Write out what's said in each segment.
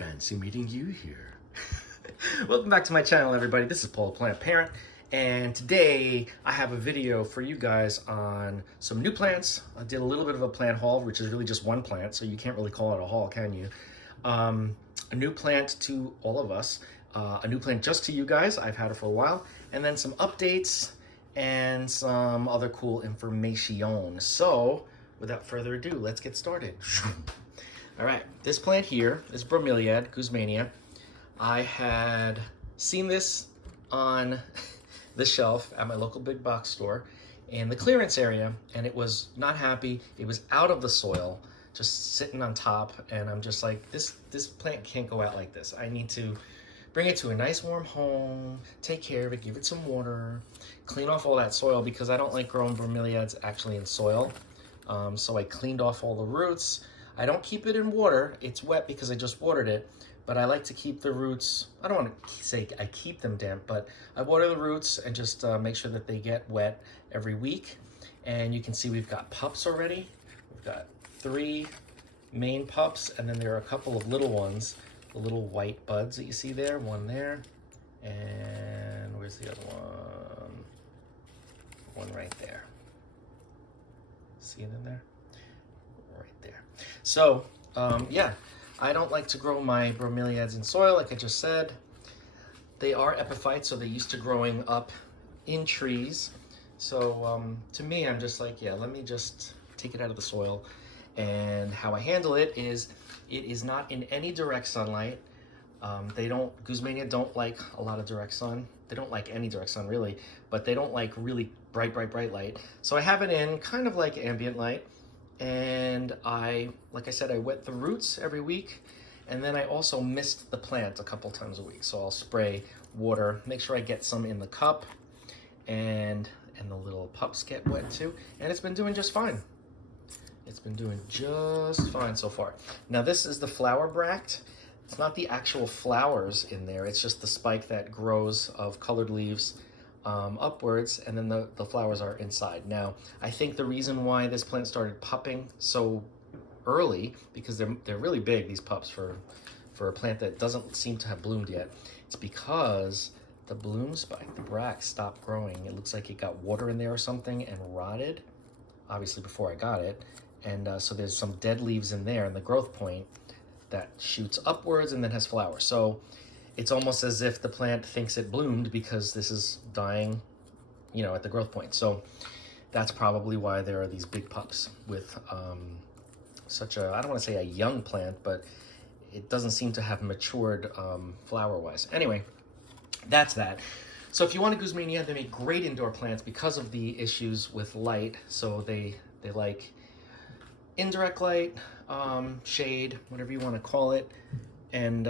fancy meeting you here. Welcome back to my channel, everybody. This is Paul, Plant Parent, and today I have a video for you guys on some new plants. I did a little bit of a plant haul, which is really just one plant, so you can't really call it a haul, can you? A new plant to all of us, a new plant just to you guys. I've had it for a while, and then some updates and some other cool information. So, without further ado, let's get started. All right, this plant here is Bromeliad Guzmania. I had seen this on the shelf at my local big box store in the clearance area, and it was not happy. It was out of the soil, just sitting on top, and I'm just like, this plant can't go out like this. I need to bring it to a nice warm home, take care of it, give it some water, clean off all that soil, because I don't like growing bromeliads actually in soil. So I cleaned off all the roots. I don't keep it in water. It's wet because I just watered it, but I like to keep the roots, I don't want to say I keep them damp, but I water the roots and just make sure that they get wet every week. And you can see we've got pups already. We've got 3 main pups, and then there are a couple of little ones, the little white buds that you see there, one there, and where's the other one? One right there. See them there? Right there. So, yeah, I don't like to grow my bromeliads in soil, like I just said. They are epiphytes, so they're used to growing up in trees. So, to me, I'm just like, yeah, let me just take it out of the soil. And how I handle it is not in any direct sunlight. Guzmania don't like a lot of direct sun. They don't like any direct sun really, but they don't like really bright light. So I have it in kind of like ambient light, and like I said, I wet the roots every week, and then I also mist the plant a couple times a week. So I'll spray water, make sure I get some in the cup, and the little pups get wet too, and it's been doing just fine. It's been doing just fine so far. Now this is the flower bract. It's not the actual flowers in there, it's just the spike that grows of colored leaves upwards, and then the flowers are inside. Now, I think the reason why this plant started pupping so early, because they're really big, these pups, for a plant that doesn't seem to have bloomed yet, it's because the bloom spike, the bract, stopped growing. It looks like it got water in there or something and rotted, obviously before I got it. And so there's some dead leaves in there in the growth point that shoots upwards and then has flowers. So it's almost as if the plant thinks it bloomed because this is dying, you know, at the growth point. So that's probably why there are these big pups with such a, I don't want to say a young plant, but it doesn't seem to have matured flower-wise. Anyway, that's that. So if you want a Guzmania, they make great indoor plants because of the issues with light. So they like indirect light, shade, whatever you want to call it, and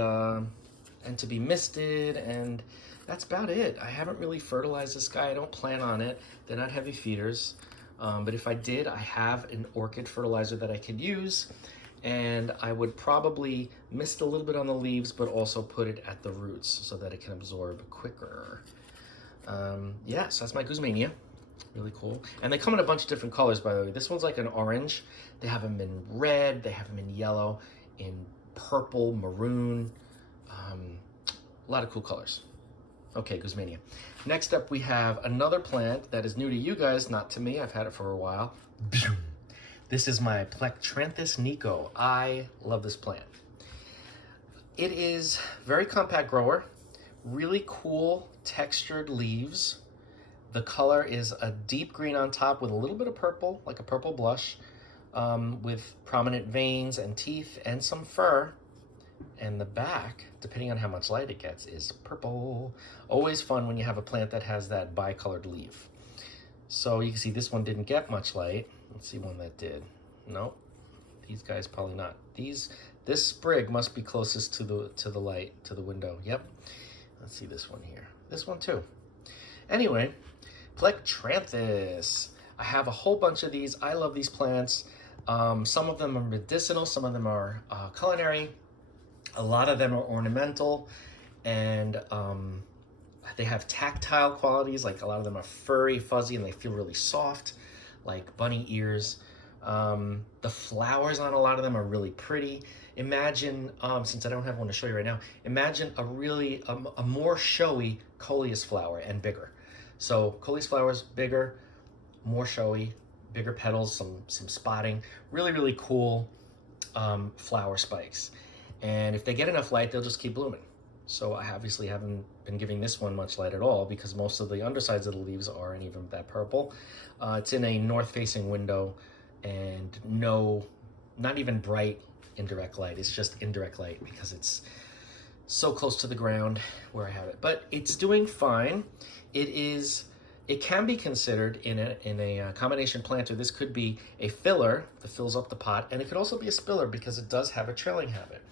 to be misted, and that's about it. I haven't really fertilized this guy. I don't plan on it. They're not heavy feeders, but if I did, I have an orchid fertilizer that I could use, and I would probably mist a little bit on the leaves, but also put it at the roots so that it can absorb quicker. Yeah, so that's my Guzmania. Really cool. And they come in a bunch of different colors, by the way. This one's like an orange. They have them in red, they have them in yellow, in purple, maroon, a lot of cool colors. Okay, Guzmania. Next up, we have another plant that is new to you guys, not to me. I've had it for a while. This is my Plectranthus nico. I love this plant. It is very compact grower, really cool textured leaves. The color is a deep green on top with a little bit of purple, like a purple blush, with prominent veins and teeth and some fur. And the back, depending on how much light it gets, is purple. Always fun when you have a plant that has that bicolored leaf. So you can see this one didn't get much light. Let's see one that did. Nope, these guys probably not. This sprig must be closest to the light, to the window. Yep. Let's see this one here. This one too. Anyway, Plectranthus. I have a whole bunch of these. I love these plants. Some of them are medicinal, some of them are culinary. A lot of them are ornamental, and they have tactile qualities. Like a lot of them are furry, fuzzy, and they feel really soft, like bunny ears. The flowers on a lot of them are really pretty. imagine, since I don't have one to show you right now, imagine a more showy coleus flower and bigger. So coleus flowers, bigger, more showy, bigger petals, some spotting, really, really cool flower spikes. And if they get enough light, they'll just keep blooming. So I obviously haven't been giving this one much light at all because most of the undersides of the leaves aren't even that purple. It's in a north-facing window and not even bright indirect light. It's just indirect light because it's so close to the ground where I have it. But it's doing fine. It can be considered in a combination planter. This could be a filler that fills up the pot, and it could also be a spiller because it does have a trailing habit.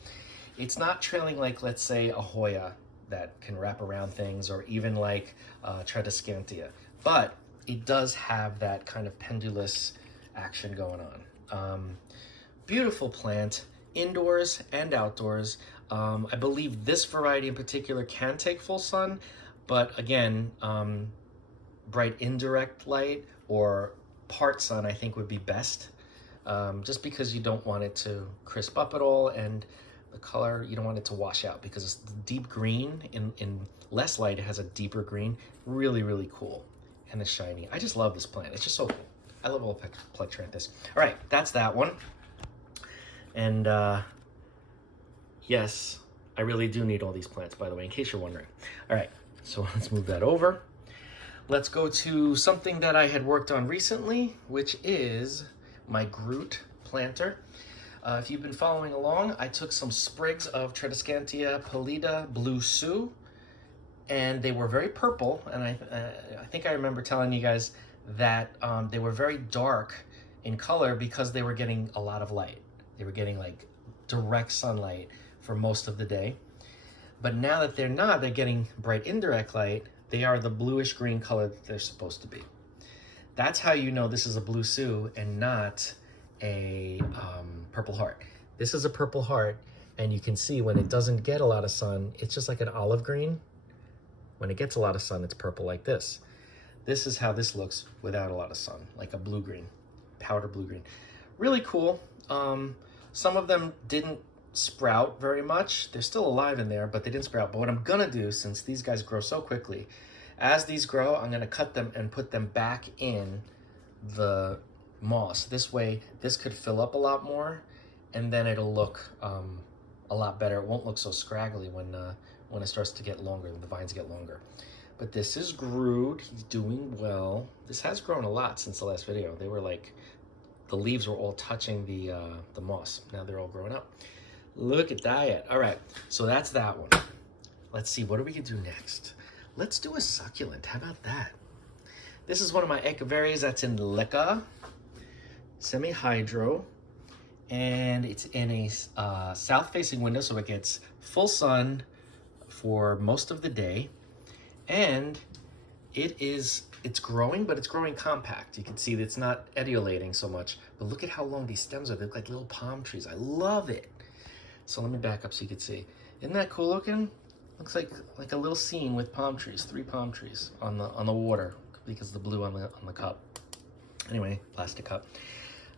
It's not trailing like, let's say, a Hoya that can wrap around things, or even like Tradescantia, but it does have that kind of pendulous action going on. Beautiful plant, indoors and outdoors. I believe this variety in particular can take full sun, but again, bright indirect light or part sun I think would be best, just because you don't want it to crisp up at all, and the color, you don't want it to wash out because it's deep green. In less light, it has a deeper green. Really, really cool. And it's shiny. I just love this plant. It's just so cool. I love all Plectranthus. All right, that's that one. And yes, I really do need all these plants, by the way, in case you're wondering. All right, so let's move that over. Let's go to something that I had worked on recently, which is my Groot planter. If you've been following along, I took some sprigs of Tradescantia pallida Blue Sue, and they were very purple, and I think I remember telling you guys that they were very dark in color because they were getting a lot of light. They were getting like direct sunlight for most of the day. But now that they're not, they're getting bright indirect light, they are the bluish green color that they're supposed to be. That's how you know this is a Blue Sue and not a Purple Heart. This is a Purple Heart, and you can see when it doesn't get a lot of sun, it's just like an olive green. When it gets a lot of sun, it's purple like this. This is how this looks without a lot of sun, like a blue-green, powder blue-green. Really cool. Some of them didn't sprout very much. They're still alive in there, but they didn't sprout. But what I'm gonna do, since these guys grow so quickly, as these grow, I'm gonna cut them and put them back in the moss. This way, this could fill up a lot more, and then it'll look a lot better. It won't look so scraggly when it starts to get longer, when the vines get longer. But this is Groot. He's doing well. This has grown a lot since the last video. They were like, the leaves were all touching the moss. Now they're all growing up. Look at that. All right, so that's that one. Let's see, what do we can do next? Let's do a succulent. How about that? This is one of my Echeverias that's in Leca, semi-hydro, and it's in a south-facing window, so it gets full sun for most of the day. And it's growing, but it's growing compact. You can see that it's not etiolating so much, but look at how long these stems are. They look like little palm trees. I love it. So let me back up so you can see. Isn't that cool looking? Looks like a little scene with palm trees, 3 palm trees on the water because the blue on the cup. Anyway, plastic cup.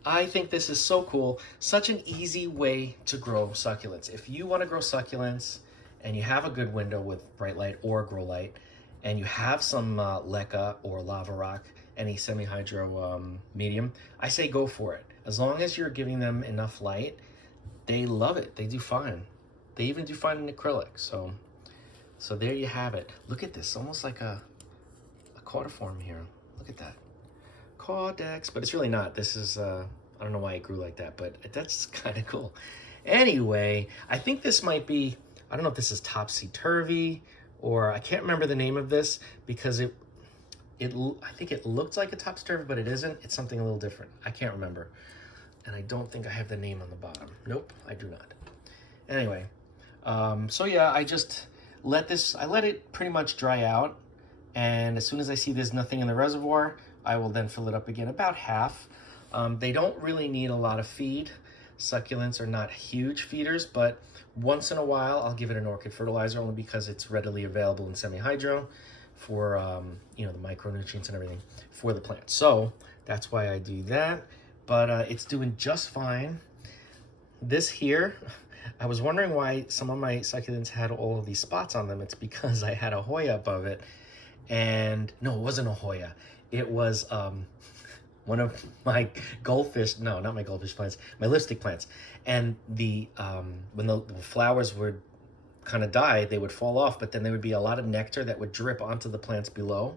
I think this is so cool. Such an easy way to grow succulents. If you want to grow succulents and you have a good window with bright light or grow light, and you have some Leca or lava rock, any semi-hydro medium, I say go for it. As long as you're giving them enough light, they love it. They do fine. They even do fine in acrylic. So there you have it. Look at this, almost like a caudiform here. Look at that. Caudex, but it's really not. This is, I don't know why it grew like that, but that's kind of cool. Anyway, I think this might be, I don't know if this is topsy-turvy, or I can't remember the name of this because I think it looked like a topsy-turvy, but it isn't. It's something a little different. I can't remember. And I don't think I have the name on the bottom. Nope, I do not. Anyway, so yeah, I let it pretty much dry out. And as soon as I see there's nothing in the reservoir, I will then fill it up again, about half. They don't really need a lot of feed. Succulents are not huge feeders, but once in a while I'll give it an orchid fertilizer, only because it's readily available in semi-hydro for the micronutrients and everything for the plant. So that's why I do that. But it's doing just fine. This here, I was wondering why some of my succulents had all of these spots on them. It's because I had a Hoya above it. And no, it wasn't a Hoya. It was one of my goldfish, no, not my goldfish plants, my lipstick plants. And when the flowers would kind of die, they would fall off, but then there would be a lot of nectar that would drip onto the plants below.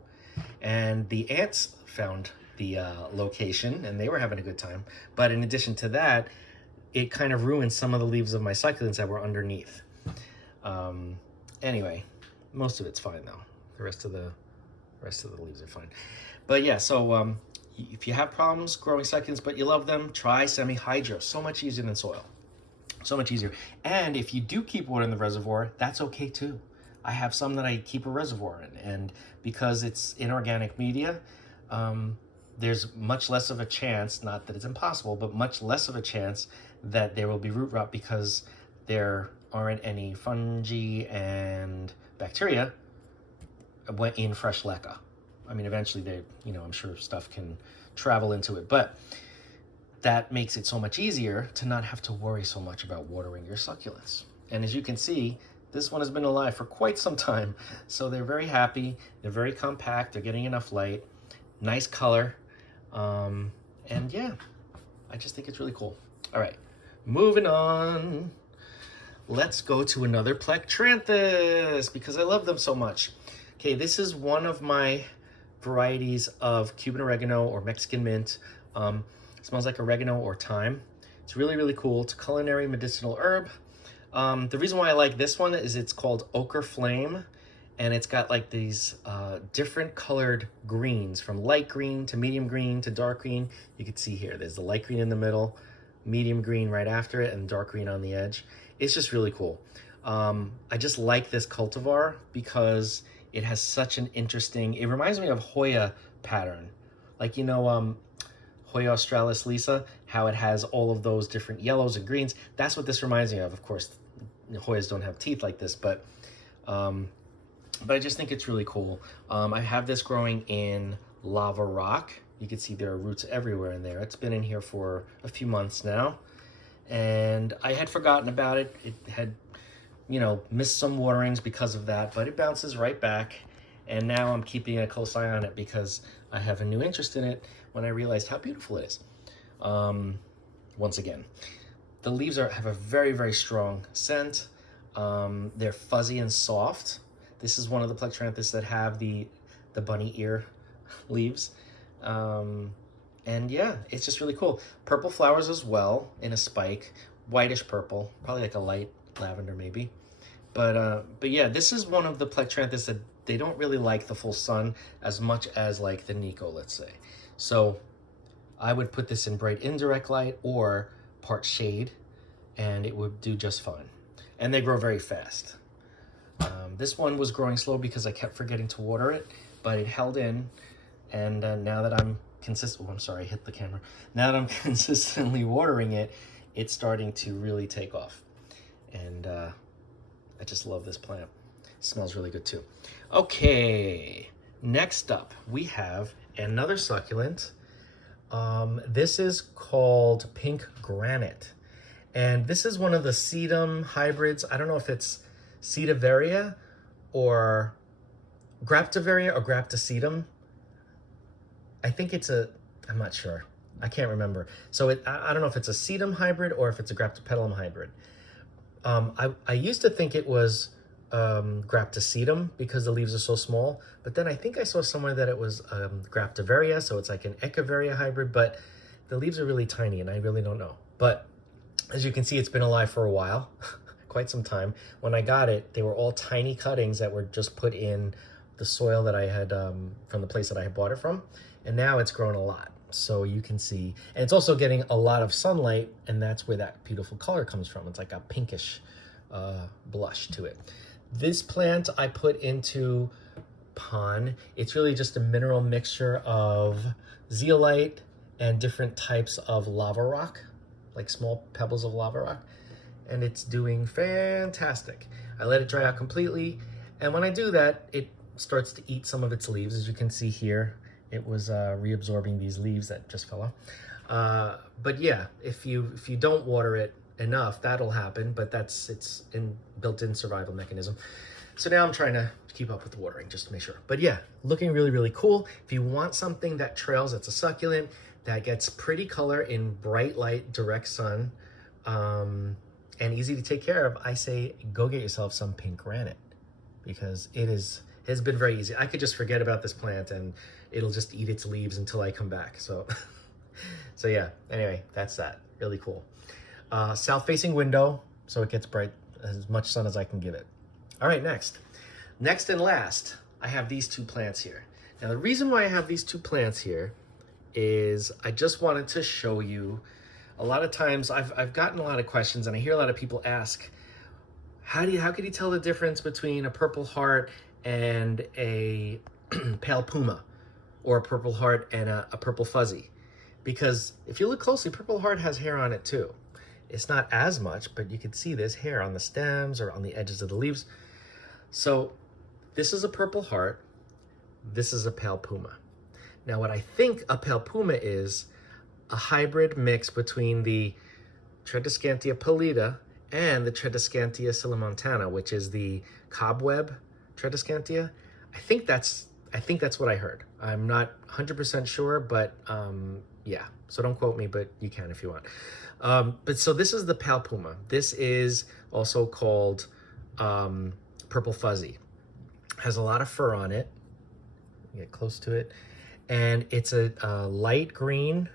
And the ants found the location, and they were having a good time. But in addition to that, it kind of ruined some of the leaves of my succulents that were underneath. Anyway, most of it's fine though. The rest of the leaves are fine. But yeah, so if you have problems growing succulents but you love them, try semi-hydro. So much easier than soil. So much easier. And if you do keep water in the reservoir, that's okay too. I have some that I keep a reservoir in, and because it's inorganic media, there's much less of a chance, not that it's impossible, but much less of a chance that there will be root rot because there aren't any fungi and bacteria in fresh leca. I mean, eventually they, I'm sure stuff can travel into it, but that makes it so much easier to not have to worry so much about watering your succulents. And as you can see, this one has been alive for quite some time, so they're very happy, they're very compact, they're getting enough light, nice color, and yeah, I just think it's really cool. All right, moving on. Let's go to another Plectranthus because I love them so much. Okay, this is one of my varieties of Cuban oregano or Mexican mint. It smells like oregano or thyme. It's really, really cool. It's a culinary medicinal herb. The reason why I like this one is it's called Ochre Flame, and it's got like these different colored greens, from light green to medium green to dark green. You can see here, there's the light green in the middle, medium green right after it, and dark green on the edge. It's just really cool. I just like this cultivar because it has such an interesting, it reminds me of Hoya pattern. Like, Hoya australis lisa, how it has all of those different yellows and greens. That's what this reminds me of. Of course, Hoyas don't have teeth like this, but I just think it's really cool. I have this growing in lava rock. You can see there are roots everywhere in there. It's been in here for a few months now, and I had forgotten about it. It had, missed some waterings because of that, but it bounces right back. And now I'm keeping a close eye on it because I have a new interest in it when I realized how beautiful it is. Once again, the leaves have a very, very strong scent. They're fuzzy and soft. This is one of the Plectranthus that have the bunny ear leaves. And yeah, it's just really cool. Purple flowers as well in a spike, whitish purple, probably like a light lavender maybe. But yeah, this is one of the Plectranthus that they don't really like the full sun as much as like the Nico, let's say. So I would put this in bright indirect light or part shade, and it would do just fine. And they grow very fast. This one was growing slow because I kept forgetting to water it, but it held in. And now that I'm I'm sorry, I hit the camera. Now that I'm consistently watering it, it's starting to really take off. And I just love this plant. It smells really good too. Okay, next up we have another succulent. This is called Pink Granite. And this is one of the sedum hybrids. I don't know if it's Sedaveria or Graptivaria or Graptosedum. I think it's I'm not sure. I can't remember. So I don't know if it's a sedum hybrid or if it's a Graptopetulum hybrid. I used to think it was Graptosedum because the leaves are so small, but then I think I saw somewhere that it was Graptivaria, so it's like an Echeveria hybrid, but the leaves are really tiny and I really don't know. But as you can see, it's been alive for a while, quite some time. When I got it, they were all tiny cuttings that were just put in the soil that I had from the place that I had bought it from, and now it's grown a lot. So you can see, and it's also getting a lot of sunlight, and that's where that beautiful color comes from. It's like a pinkish blush to it. This plant I put into pon. It's really just a mineral mixture of zeolite and different types of lava rock, like small pebbles of lava rock, and it's doing fantastic. I let it dry out completely, and when I do that, it starts to eat some of its leaves. As you can see here, it was reabsorbing these leaves that just fell off. But yeah, if you don't water it, enough, that'll happen, but it's built-in survival mechanism. So now I'm trying to keep up with the watering just to make sure. But yeah, looking really, really cool. If you want something that trails, that's a succulent, that gets pretty color in bright light, direct sun, and easy to take care of, I say go get yourself some pink granite, because it has been very easy. I could just forget about this plant and it'll just eat its leaves until I come back. So, so yeah, anyway, that's that. Really cool. South-facing window, so it gets bright, as much sun as I can give it. All right, next and last, I have these two plants here. Now, the reason why I have these two plants here is I just wanted to show you, a lot of times I've gotten a lot of questions and I hear a lot of people ask, how can you tell the difference between a Purple Heart and a Pale Puma, or a Purple Heart and a Purple Fuzzy? Because if you look closely, Purple Heart has hair on it too. It's not as much, but you can see there's hair on the stems or on the edges of the leaves. So this is a Purple Heart, this is a Pale Puma. Now what I think a Pale Puma is a hybrid mix between the Tradescantia pallida and the Tradescantia sylvamontana, which is the cobweb Tradescantia. I think that's what I heard. I'm not 100% sure, but yeah, so don't quote me, but you can if you want. But so this is the Pale Puma. This is also called Purple Fuzzy. Has a lot of fur on it. Get close to it. And it's a light green,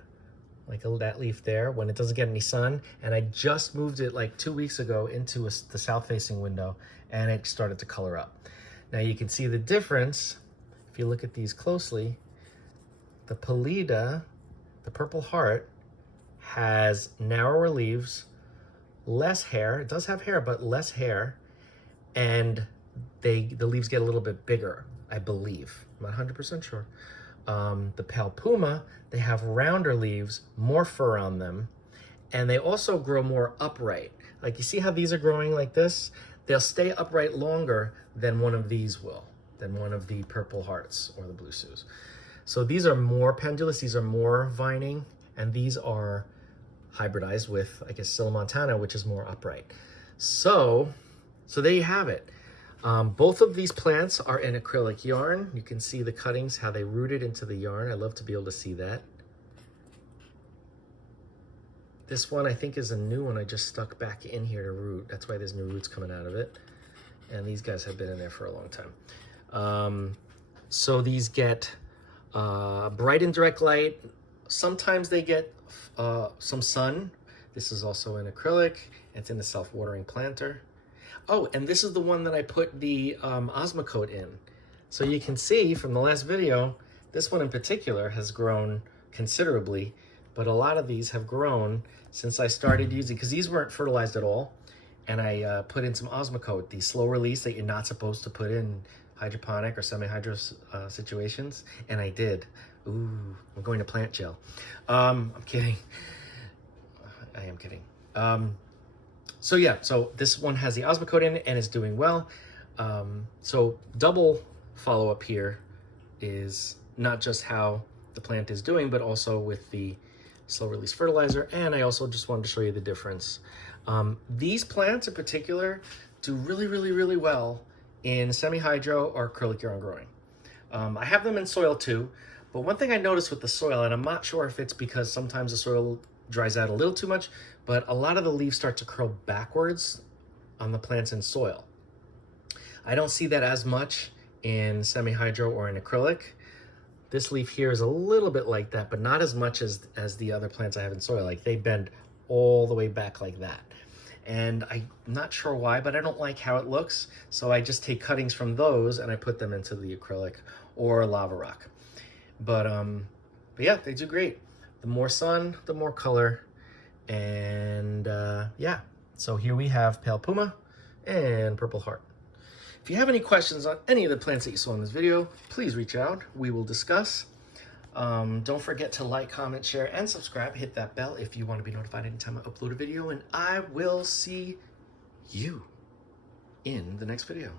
like that leaf there, when it doesn't get any sun. And I just moved it like 2 weeks ago into the south-facing window, and it started to color up. Now you can see the difference. If you look at these closely, the pallida, the Purple Heart, has narrower leaves, less hair. It does have hair, but less hair. And the leaves get a little bit bigger, I believe. I'm not 100% sure. The Pale Puma, they have rounder leaves, more fur on them, and they also grow more upright. Like you see how these are growing like this? They'll stay upright longer than one of these will, than one of the Purple Hearts or the Blue Sues. So these are more pendulous, these are more vining, and these are hybridized with, I guess, sylvamontana, which is more upright. So there you have it. Both of these plants are in acrylic yarn. You can see the cuttings, how they rooted into the yarn. I love to be able to see that. This one I think is a new one I just stuck back in here to root. That's why there's new roots coming out of it. And these guys have been in there for a long time. So these get bright and direct light. Sometimes they get some sun. This is also in acrylic. It's in the self-watering planter. Oh, and this is the one that I put the Osmocote in. So you can see from the last video, this one in particular has grown considerably, but a lot of these have grown since I started using, because these weren't fertilized at all. And I put in some Osmocote, the slow release that you're not supposed to put in hydroponic or semi-hydro situations. And I did. Ooh, I'm going to plant gel. I'm kidding. I am kidding. So yeah, so this one has the Osmocote in it and is doing well. So double follow-up here is not just how the plant is doing, but also with the slow release fertilizer. And I also just wanted to show you the difference. These plants in particular do really, really, really well in semi-hydro or acrylic yarn growing. I have them in soil too, but one thing I noticed with the soil, and I'm not sure if it's because sometimes the soil dries out a little too much, but a lot of the leaves start to curl backwards on the plants in soil. I don't see that as much in semi-hydro or in acrylic. This leaf here is a little bit like that, but not as much as the other plants I have in soil. Like they bend all the way back like that. And I'm not sure why, but I don't like how it looks. So I just take cuttings from those and I put them into the acrylic or lava rock. But yeah, they do great. The more sun, the more color. And yeah, so here we have Pale Puma and Purple Heart. If you have any questions on any of the plants that you saw in this video, please reach out. We will discuss. Don't forget to like, comment, share, and subscribe. Hit that bell if you want to be notified anytime I upload a video. And I will see you in the next video.